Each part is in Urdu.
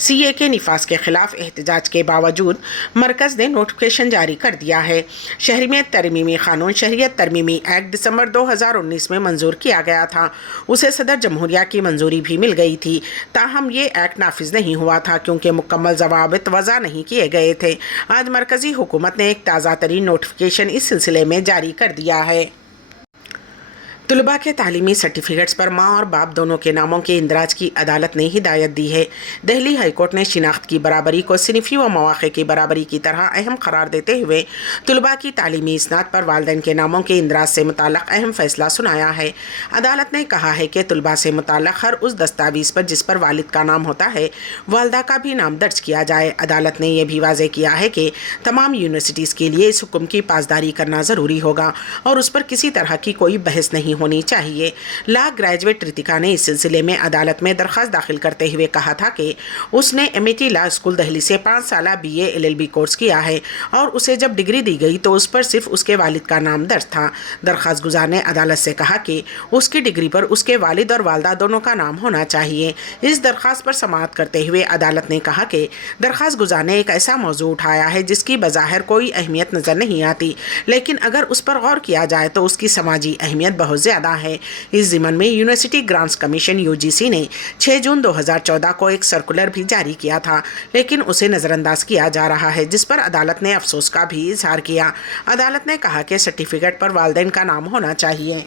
CA کے نفاذ کے خلاف احتجاج کے باوجود مرکز نے نوٹیفکیشن جاری کر دیا ہے۔ شہریت ترمیمی قانون شہریت ترمیمی ایکٹ دسمبر 2019 میں منظور کیا گیا تھا۔ اسے صدر جمہوریہ کی منظوری بھی مل گئی تھی، تاہم یہ ایکٹ نافذ نہیں ہوا تھا کیونکہ مکمل ضوابط وضع نہیں کیے گئے تھے۔ آج مرکزی حکومت نے ایک تازہ ترین نوٹیفکیشن اس سلسلے میں جاری کر دیا ہے۔ طلباء کے تعلیمی سرٹیفکیٹس پر ماں اور باپ دونوں کے ناموں کے اندراج کی عدالت نے ہدایت دی ہے۔ دہلی ہائی کورٹ نے شناخت کی برابری کو صنفی و مواقع کی برابری کی طرح اہم قرار دیتے ہوئے طلباء کی تعلیمی اسناد پر والدین کے ناموں کے اندراج سے متعلق اہم فیصلہ سنایا ہے۔ عدالت نے کہا ہے کہ طلباء سے متعلق ہر اس دستاویز پر جس پر والد کا نام ہوتا ہے، والدہ کا بھی نام درج کیا جائے۔ عدالت نے یہ بھی واضح کیا ہے کہ تمام یونیورسٹیز کے لیے اس حکم کی پاسداری کرنا ضروری ہوگا اور اس پر کسی طرح کی کوئی بحث نہیں ہونی چاہیے۔ لا گریجویٹ رتیکا نے اس سلسلے میں عدالت میں درخواست داخل کرتے ہوئے کہا تھا کہ اس نے MIT لا اسکول دہلی سے 5 سالہ BA LLB کورس کیا ہے اور اسے جب ڈگری دی گئی تو اس پر صرف اس کے والد کا نام درج تھا۔ درخواست گزار نے عدالت سے کہا کہ اس کی ڈگری پر اس کے والد اور والدہ دونوں کا نام ہونا چاہیے۔ اس درخواست پر سماعت کرتے ہوئے عدالت نے کہا کہ درخواست گزار نے ایک ایسا موضوع اٹھایا ہے جس کی بظاہر کوئی اہمیت نظر نہیں آتی، لیکن اگر اس پر غور کیا جائے تو اس کی سماجی اہمیت بہت زیادہ ہے۔ اس ضمن میں یونیورسٹی گرانٹس کمیشن UGC نے 6 جون 2014 کو ایک سرکولر بھی جاری کیا تھا، لیکن اسے نظر انداز کیا جا رہا ہے، جس پر عدالت نے افسوس کا بھی اظہار کیا۔ عدالت نے کہا کہ سرٹیفکیٹ پر والدین کا نام ہونا چاہیے۔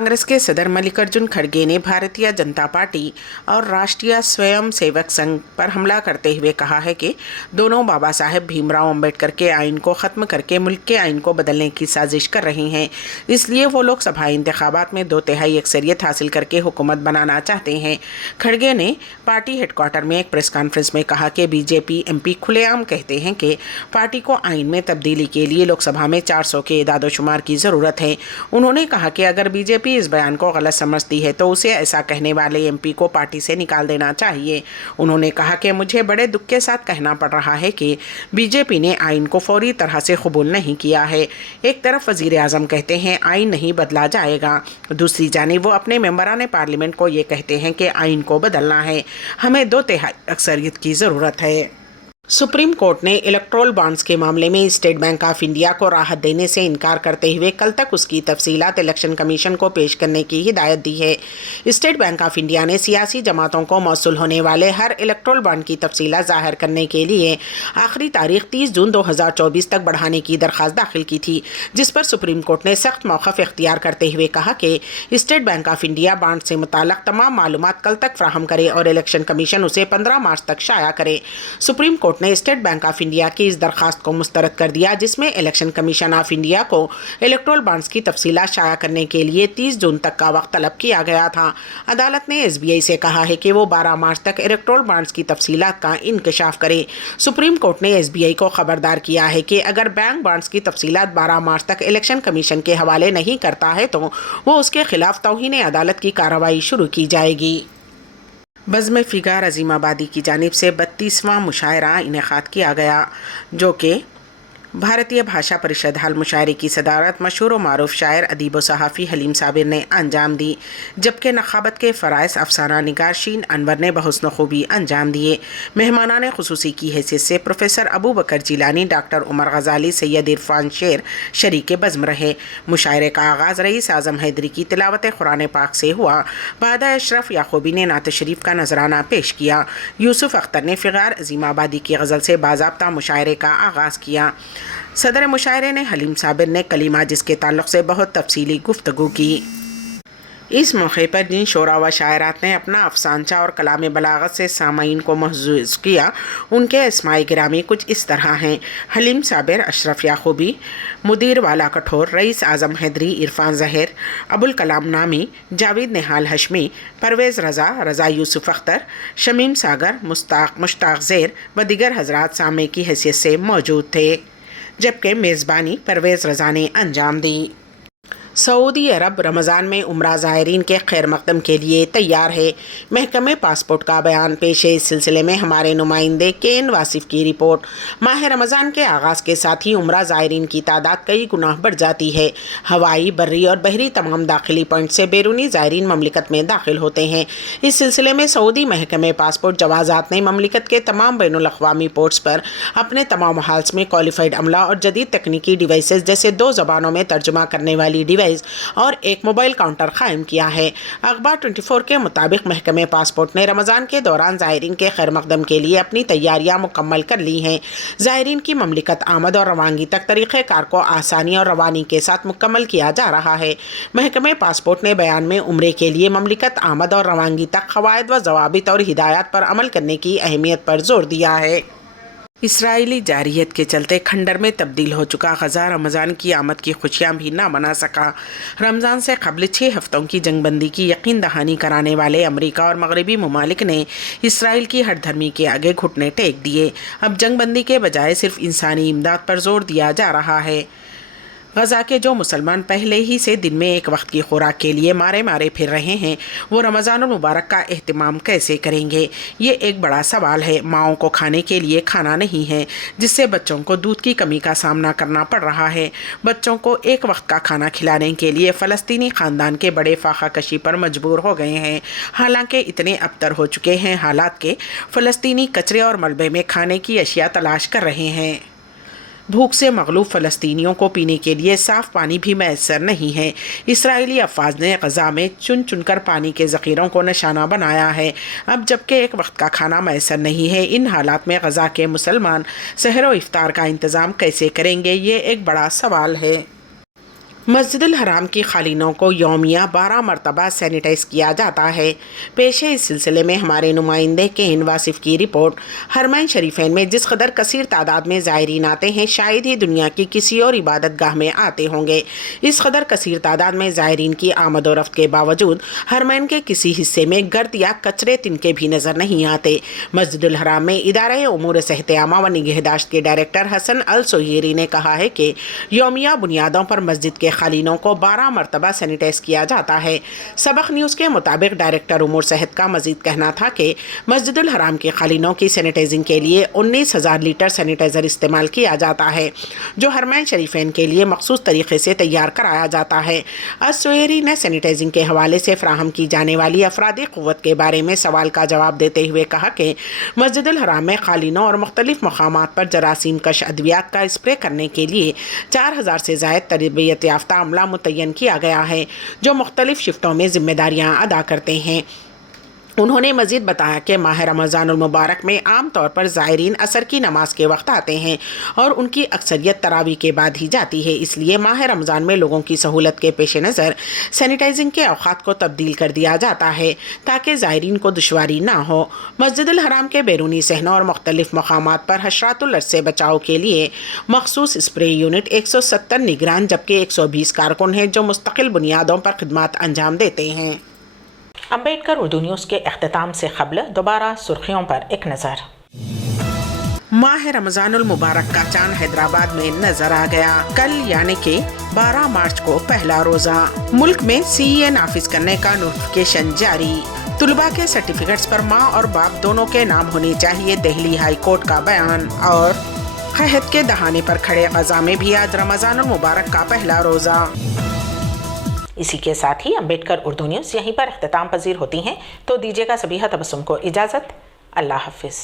کانگریس کے صدر ملک ارجن کھڑگے نے بھارتیہ جنتا پارٹی اور راشٹریہ سویم سیوک سنگھ پر حملہ کرتے ہوئے کہا ہے کہ دونوں بابا صاحب بھیم راؤ امبیڈکر کے آئین کو ختم کر کے ملک کے آئین کو بدلنے کی سازش کر رہے ہیں، اس لیے وہ لوک سبھا انتخابات میں 2/3 اکثریت حاصل کر کے حکومت بنانا چاہتے ہیں۔ کھڑگے نے پارٹی ہیڈ کوارٹر میں ایک پریس کانفرنس میں کہا کہ BJP MP کھلے عام کہتے ہیں کہ پارٹی کو آئین میں تبدیلی کے لیے لوک سبھا میں 400 کے اعداد و شمار کی ضرورت ہے۔ انہوں نے کہا کہ اگر BJP اس بیان کو غلط سمجھتی ہے تو اسے ایسا کہنے والے MP کو پارٹی سے نکال دینا چاہیے۔ انہوں نے کہا کہ مجھے بڑے دکھ کے ساتھ کہنا پڑ رہا ہے کہ BJP نے آئین کو فوری طرح سے قبول نہیں کیا ہے۔ ایک طرف وزیر اعظم کہتے ہیں آئین نہیں بدلا جائے گا، دوسری جانب وہ اپنے ممبران پارلیمنٹ کو یہ کہتے ہیں کہ آئین کو بدلنا ہے، ہمیں 2/3 اکثریت کی ضرورت ہے۔ سپریم کورٹ نے الیکٹرول بانڈز کے معاملے میں اسٹیٹ بینک آف انڈیا کو راحت دینے سے انکار کرتے ہوئے کل تک اس کی تفصیلات الیکشن کمیشن کو پیش کرنے کی ہدایت دی ہے۔ اسٹیٹ بینک آف انڈیا نے سیاسی جماعتوں کو موصول ہونے والے ہر الیکٹرول بانڈ کی تفصیلات ظاہر کرنے کے لیے آخری تاریخ 30 جون 2024 تک بڑھانے کی درخواست داخل کی تھی، جس پر سپریم کورٹ نے سخت موقف اختیار کرتے ہوئے کہا کہ state bank of India bond سے متعلق تمام معلومات کل تک فراہم کرے اور الیکشن کمیشن اسے 15 مارچ تک شائع کرے۔ سپریم کورٹ نے اسٹیٹ بینک آف انڈیا کی اس درخواست کو مسترد کر دیا، جس میں الیکشن کمیشن آف انڈیا کو الیکٹرول بانڈز کی تفصیلات شائع کرنے کے لیے 30 جون تک کا وقت طلب کیا گیا تھا۔ عدالت نے SBI سے کہا ہے کہ وہ 12 مارچ تک الیکٹرول بانڈز کی تفصیلات کا انکشاف کرے۔ سپریم کورٹ نے SBI کو خبردار کیا ہے کہ اگر بینک بانڈز کی تفصیلات 12 مارچ تک الیکشن کمیشن کے حوالے نہیں کرتا ہے تو وہ اس کے خلاف توہین عدالت کی کارروائی شروع کی جائے گی۔ بزم فگار عظیم آبادی کی جانب سے 32واں مشاعرہ انعقاد کیا گیا، جو کہ بھارتیہ بھاشا پریشد حل مشاعرے کی صدارت مشہور و معروف شاعر ادیب و صحافی حلیم صابر نے انجام دی، جبکہ نقابت کے فرائض افسانہ نگار شین انور نے بحسن خوبی انجام دیے۔ مہمانان خصوصی کی حیثیت سے پروفیسر ابو بکر جیلانی، ڈاکٹر عمر غزالی، سید عرفان شیر شریک بزم رہے۔ مشاعرے کا آغاز رئیس اعظم حیدری کی تلاوت قرآن پاک سے ہوا۔ بعد اشرف یعقوبی نے نعت شریف کا نذرانہ پیش کیا۔ یوسف اختر نے فغار عظیم آبادی کی غزل سے باضابطہ مشاعرے کا آغاز کیا۔ صدر مشاعرے نے حلیم صابر نے کلمہ جس کے تعلق سے بہت تفصیلی گفتگو کی۔ اس موقع پر جن شعراء و شاعرات نے اپنا افسانچہ اور کلام بلاغت سے سامعین کو محظوظ کیا، ان کے اسماء گرامی کچھ اس طرح ہیں: حلیم صابر، اشرف یعقوبی، مدیر والا کٹھور، رئیس اعظم حیدری، عرفان ظاہر، ابوالکلام نامی، جاوید نہال ہشمی، پرویز رضا، رضا یوسف اختر، شمیم ساگر، مشتاق زیر و دیگر حضرات سامع کی حیثیت سے موجود تھے، جبکہ میزبانی پرویز رضا نے انجام دی۔ سعودی عرب رمضان میں عمرہ زائرین کے خیر مقدم کے لیے تیار ہے۔ محکمہ پاسپورٹ کا بیان پیش ہے۔ اس سلسلے میں ہمارے نمائندے کین واصف کی رپورٹ۔ ماہ رمضان کے آغاز کے ساتھ ہی عمرہ زائرین کی تعداد کئی گنا بڑھ جاتی ہے۔ ہوائی، بری اور بحری تمام داخلی پوائنٹ سے بیرونی زائرین مملکت میں داخل ہوتے ہیں۔ اس سلسلے میں سعودی محکمہ پاسپورٹ جوازات نے مملکت کے تمام بین الاقوامی پورٹس پر اپنے تمام ہالس میں کوالیفائڈ عملہ اور جدید تکنیکی ڈیوائسز جیسے 2 زبانوں میں ترجمہ کرنے والی ڈیوائس اور ایک موبائل کاؤنٹر قائم کیا ہے۔ اخبار 24 کے مطابق محکمہ پاسپورٹ نے رمضان کے دوران زائرین کے خیر مقدم کے لیے اپنی تیاریاں مکمل کر لی ہیں۔ زائرین کی مملکت آمد اور روانگی تک طریقہ کار کو آسانی اور روانی کے ساتھ مکمل کیا جا رہا ہے۔ محکمہ پاسپورٹ نے بیان میں عمرے کے لیے مملکت آمد اور روانگی تک قواعد و ضوابط اور ہدایات پر عمل کرنے کی اہمیت پر زور دیا ہے۔ اسرائیلی جارحیت کے چلتے کھنڈر میں تبدیل ہو چکا غزہ رمضان کی آمد کی خوشیاں بھی نہ منا سکا۔ رمضان سے قبل 6 ہفتوں کی جنگ بندی کی یقین دہانی کرانے والے امریکہ اور مغربی ممالک نے اسرائیل کی ہٹ دھرمی کے آگے گھٹنے ٹیک دیے۔ اب جنگ بندی کے بجائے صرف انسانی امداد پر زور دیا جا رہا ہے۔ غزہ کے جو مسلمان پہلے ہی سے دن میں ایک وقت کی خوراک کے لیے مارے پھر رہے ہیں، وہ رمضان المبارک کا اہتمام کیسے کریں گے؟ یہ ایک بڑا سوال ہے۔ ماؤں کو کھانے کے لیے کھانا نہیں ہے، جس سے بچوں کو دودھ کی کمی کا سامنا کرنا پڑ رہا ہے۔ بچوں کو ایک وقت کا کھانا کھلانے کے لیے فلسطینی خاندان کے بڑے فاقہ کشی پر مجبور ہو گئے ہیں۔ حالانکہ اتنے ابتر ہو چکے ہیں حالات کے فلسطینی کچرے اور ملبے میں کھانے کی اشیاء تلاش کر رہے ہیں۔ بھوک سے مغلوب فلسطینیوں کو پینے کے لیے صاف پانی بھی میسر نہیں ہے۔ اسرائیلی افواج نے غزہ میں چن چن کر پانی کے ذخیروں کو نشانہ بنایا ہے۔ اب جبکہ ایک وقت کا کھانا میسر نہیں ہے، ان حالات میں غزہ کے مسلمان سحر و افطار کا انتظام کیسے کریں گے؟ یہ ایک بڑا سوال ہے۔ مسجد الحرام کی قالینوں کو یومیہ 12 مرتبہ سینیٹائز کیا جاتا ہے۔ پیش ہے اس سلسلے میں ہمارے نمائندے کین واصف کی رپورٹ۔ حرمین شریفین میں جس قدر کثیر تعداد میں زائرین آتے ہیں، شاید ہی دنیا کی کسی اور عبادت گاہ میں آتے ہوں گے۔ اس قدر کثیر تعداد میں زائرین کی آمد و رفت کے باوجود حرمین کے کسی حصے میں گرد یا کچرے تنکے بھی نظر نہیں آتے۔ مسجد الحرام میں ادارہ امور صحت عامہ و نگہداشت کے ڈائریکٹر حسن السوہیری نے کہا ہے کہ یومیہ بنیادوں پر مسجد کے قالینوں کو 12 مرتبہ سینیٹائز کیا جاتا ہے۔ سبق نیوز کے مطابق ڈائریکٹر امور صحت کا مزید کہنا تھا کہ مسجد الحرام کی قالینوں کی سینیٹائزنگ کے لیے 19,000 لیٹر سینیٹائزر استعمال کیا جاتا ہے، جو حرمین شریفین کے لیے مخصوص طریقے سے تیار کرایا جاتا ہے۔ السوہیری نے سینیٹائزنگ کے حوالے سے فراہم کی جانے والی افرادی قوت کے بارے میں سوال کا جواب دیتے ہوئے کہا کہ مسجد الحرام میں قالینوں اور مختلف مقامات پر جراثیم کش ادویات کا اسپرے کرنے کے لیے 4,000 سے زائد تربیت یافتہ عملہ متعین کیا گیا ہے، جو مختلف شفٹوں میں ذمہ داریاں ادا کرتے ہیں۔ انہوں نے مزید بتایا کہ ماہ رمضان المبارک میں عام طور پر زائرین عصر کی نماز کے وقت آتے ہیں اور ان کی اکثریت تراویح کے بعد ہی جاتی ہے۔ اس لیے ماہ رمضان میں لوگوں کی سہولت کے پیش نظر سینیٹائزنگ کے اوقات کو تبدیل کر دیا جاتا ہے تاکہ زائرین کو دشواری نہ ہو۔ مسجد الحرام کے بیرونی صحنوں اور مختلف مقامات پر حشرات الارض سے بچاؤ کے لیے مخصوص اسپرے یونٹ 170 نگران جبکہ 120 کارکن ہیں جو مستقل بنیادوں پر خدمات انجام دیتے ہیں۔ امبیڈکر اردو نیوز کے اختتام سے قبل دوبارہ سرخیوں پر ایک نظر۔ ماہ رمضان المبارک کا چاند حیدرآباد میں نظر آ گیا۔ کل یعنی کہ 12 مارچ کو پہلا روزہ۔ ملک میں CA نافذ کرنے کا نوٹیفکیشن جاری۔ طلباء کے سرٹیفکیٹس پر ماں اور باپ دونوں کے نام ہونے چاہیے، دہلی ہائی کورٹ کا بیان۔ اور قحط کے دہانے پر کھڑے غزہ میں بھی آج رمضان المبارک کا پہلا روزہ۔ اسی کے ساتھ ہی امبیڈکر اردو نیوز یہیں پر اختتام پذیر ہوتی ہیں، تو دیجیے گا سبیحہ تبسم کو اجازت۔ اللہ حافظ۔